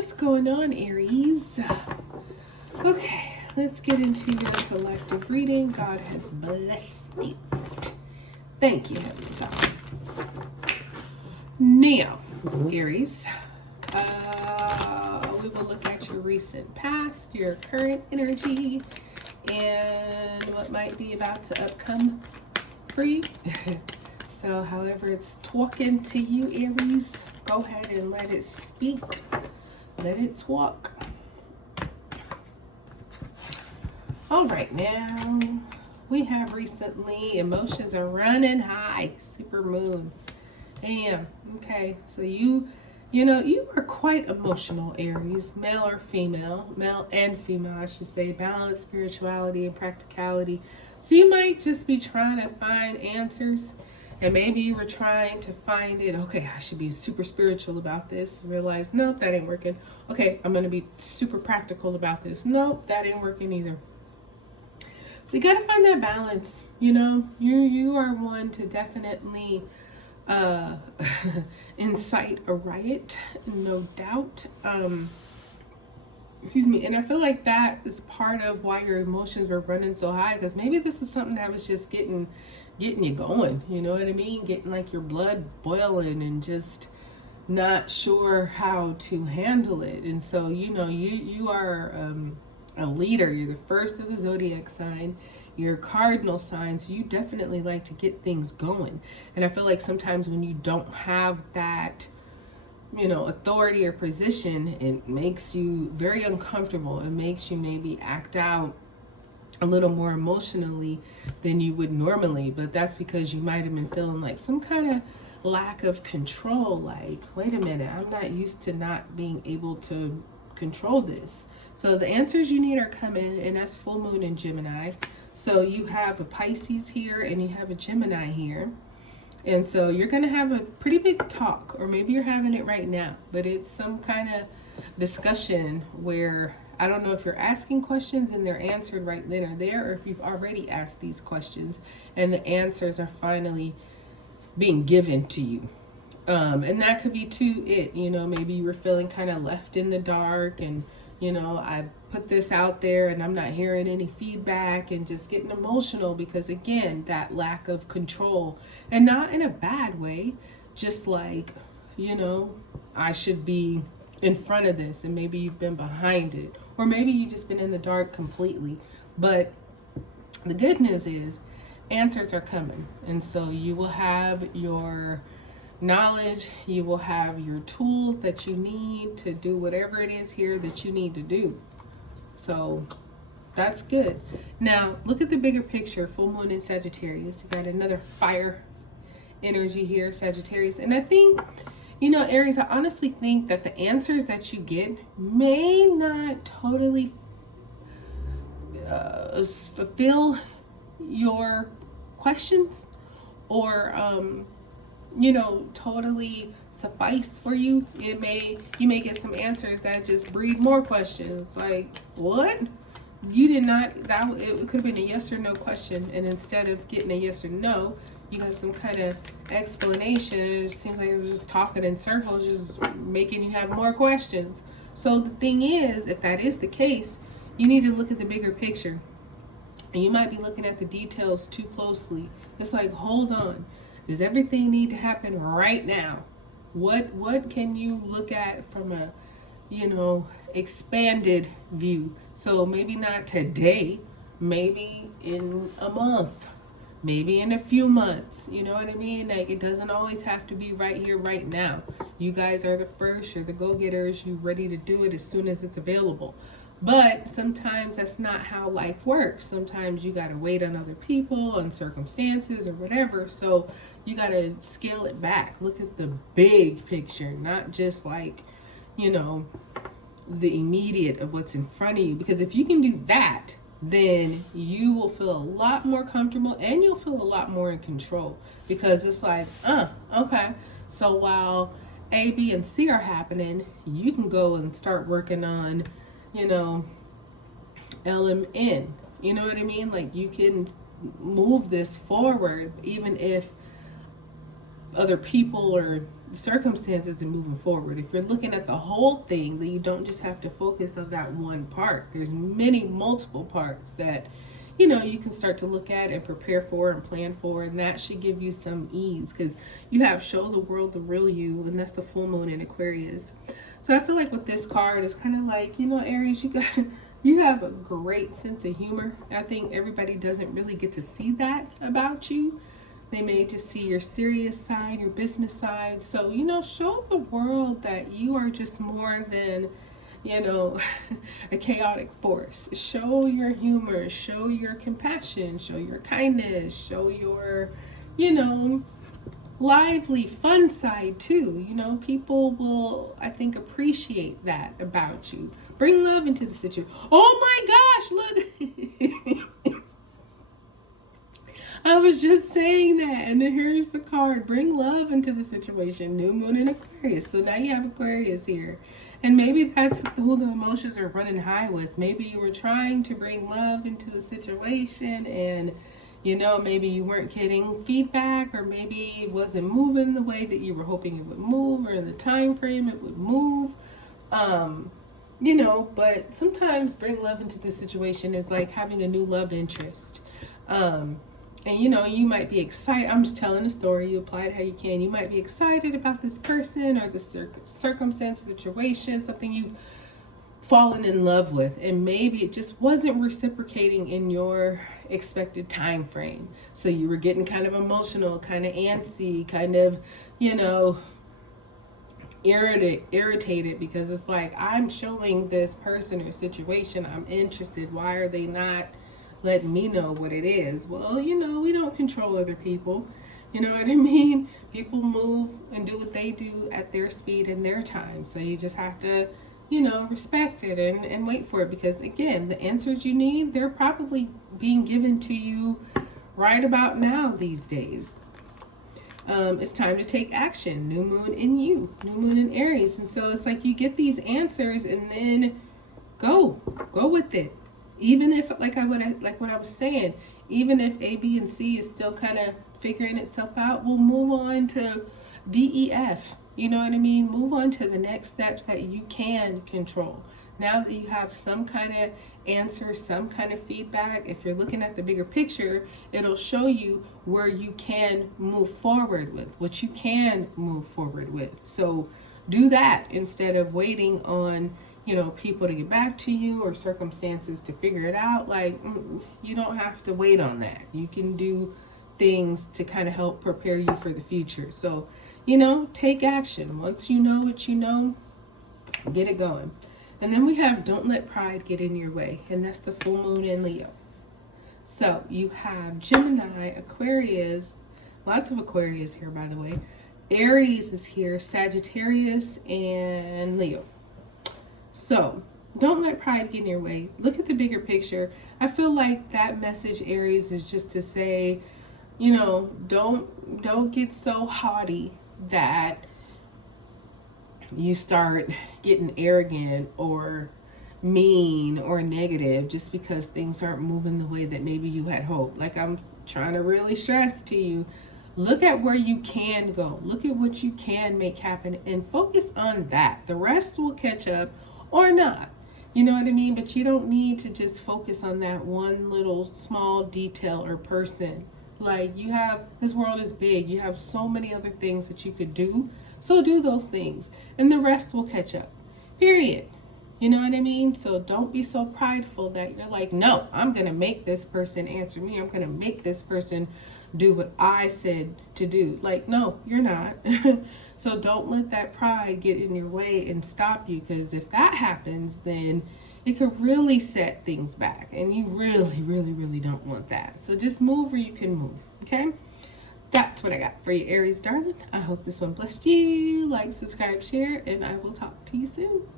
What's going on, Aries? Okay, let's get into your collective reading. God has blessed you. Thank you, Heavenly Father. Now, Aries, we will look at your recent past, your current energy, and what might be about to upcome for you. So however it's talking to you, Aries, go ahead and let it speak. Let it talk. All right, now we have recently emotions are running high. Super moon. Damn. Okay, so you are quite emotional, Aries, male or female, male and female, I should say, balance, spirituality, and practicality. So you might just be trying to find answers, and maybe you were trying to find it. Okay, I should be super spiritual about this. Realize, nope, that ain't working. Okay, I'm going to be super practical about this. Nope, that ain't working either. So you got to find that balance. You are one to definitely incite a riot, no doubt. Excuse me. And I feel like that is part of why your emotions were running so high, because maybe this was something that was just getting you going, you know what I mean? Getting like your blood boiling and just not sure how to handle it. And so, you are a leader. You're the first of the zodiac sign. You're cardinal signs. So you definitely like to get things going. And I feel like sometimes when you don't have that, authority or position, it makes you very uncomfortable. It makes you maybe act out a little more emotionally than you would normally, but that's because you might have been feeling like some kind of lack of control. Like, wait a minute, I'm not used to not being able to control this. So the answers you need are coming, and that's full moon in Gemini. So you have a Pisces here and you have a Gemini here. And so you're going to have a pretty big talk, or maybe you're having it right now, but it's some kind of discussion where I don't know if you're asking questions and they're answered right then or there, or if you've already asked these questions and the answers are finally being given to you. And that could be too it, maybe you were feeling kind of left in the dark, and, I put this out there and I'm not hearing any feedback, and just getting emotional because, again, that lack of control, and not in a bad way, just like, I should be in front of this, and maybe you've been behind it, or maybe you've just been in the dark completely. But the good news is answers are coming, and so you will have your knowledge, you will have your tools that you need to do whatever it is here that you need to do. So that's good. Now look at the bigger picture. Full moon in Sagittarius, you got another fire energy here, Sagittarius. And I think, Aries, I honestly think that the answers that you get may not totally fulfill your questions, or totally suffice for you. You may get some answers that just breed more questions. Like, what? You did not, it could have been a yes or no question, and instead of getting a yes or no, you got some kind of explanation. It seems like it's just talking in circles, just making you have more questions. So the thing is, if that is the case, you need to look at the bigger picture. And you might be looking at the details too closely. It's like, hold on. Does everything need to happen right now? What can you look at from a, expanded view? So maybe not today, maybe in a month, maybe in a few months. You know what I mean? Like, it doesn't always have to be right here, right now. You guys are the first, you're the go-getters, you're ready to do it as soon as it's available. But sometimes that's not how life works. Sometimes you got to wait on other people, on circumstances, or whatever. So you got to scale it back. Look at the big picture, not just like, the immediate of what's in front of you. Because if you can do that, then you will feel a lot more comfortable, and you'll feel a lot more in control, because it's like, okay. So while A, B, and C are happening, you can go and start working on, L and N. You know what I mean? Like, you can move this forward, even if other people or circumstances and moving forward. If you're looking at the whole thing, then you don't just have to focus on that one part. There's many multiple parts that you can start to look at and prepare for and plan for, and that should give you some ease, because you have show the world the real you, and that's the full moon in Aquarius. So I feel like with this card, it's kind of like, Aries, you have a great sense of humor. I think everybody doesn't really get to see that about you. They may just see your serious side, your business side. So, show the world that you are just more than, a chaotic force. Show your humor, show your compassion, show your kindness, show your, lively, fun side too. People will, I think, appreciate that about you. Bring love into the situation. Oh my gosh, look. I was just saying that, and then here's the card. Bring love into the situation. New moon in Aquarius. So now you have Aquarius here. And maybe that's who the emotions are running high with. Maybe you were trying to bring love into the situation, and maybe you weren't getting feedback, or maybe it wasn't moving the way that you were hoping it would move, or in the time frame it would move. But sometimes bring love into the situation is like having a new love interest. And you might be excited. I'm just telling a story. You apply it how you can. You might be excited about this person or the circumstance, situation, something you've fallen in love with, and maybe it just wasn't reciprocating in your expected time frame. So you were getting kind of emotional, kind of antsy, kind of, irritated, because it's like, I'm showing this person or situation I'm interested. Why are they not letting me know what it is? Well, we don't control other people. You know what I mean? People move and do what they do at their speed and their time. So you just have to, respect it and wait for it. Because again, the answers you need, they're probably being given to you right about now these days. It's time to take action. New moon in you, new moon in Aries. And so it's like you get these answers and then go with it. Even if, like what I was saying, even if A, B, and C is still kind of figuring itself out, we'll move on to D, E, F. You know what I mean? Move on to the next steps that you can control. Now that you have some kind of answer, some kind of feedback, if you're looking at the bigger picture, it'll show you where you can move forward with, what you can move forward with. So do that instead of waiting on people to get back to you or circumstances to figure it out. Like, you don't have to wait on that. You can do things to kind of help prepare you for the future. So, take action. Once you know what you know, get it going. And then we have don't let pride get in your way. And that's the full moon in Leo. So you have Gemini, Aquarius, lots of Aquarius here, by the way. Aries is here, Sagittarius, and Leo. So don't let pride get in your way. Look at the bigger picture. I feel like that message, Aries, is just to say, don't get so haughty that you start getting arrogant or mean or negative just because things aren't moving the way that maybe you had hoped. Like, I'm trying to really stress to you, look at where you can go. Look at what you can make happen and focus on that. The rest will catch up or not. You know what I mean? But you don't need to just focus on that one little small detail or person. Like, this world is big. You have so many other things that you could do. So do those things and the rest will catch up. Period. You know what I mean? So don't be so prideful that you're like, no, I'm going to make this person answer me. I'm going to make this person do what I said to do. Like, no, you're not. So don't let that pride get in your way and stop you, because if that happens, then it could really set things back, and you really, really, really don't want that. So just move where you can move, okay? That's what I got for you, Aries darling. I hope this one blessed you. Like, subscribe, share, and I will talk to you soon.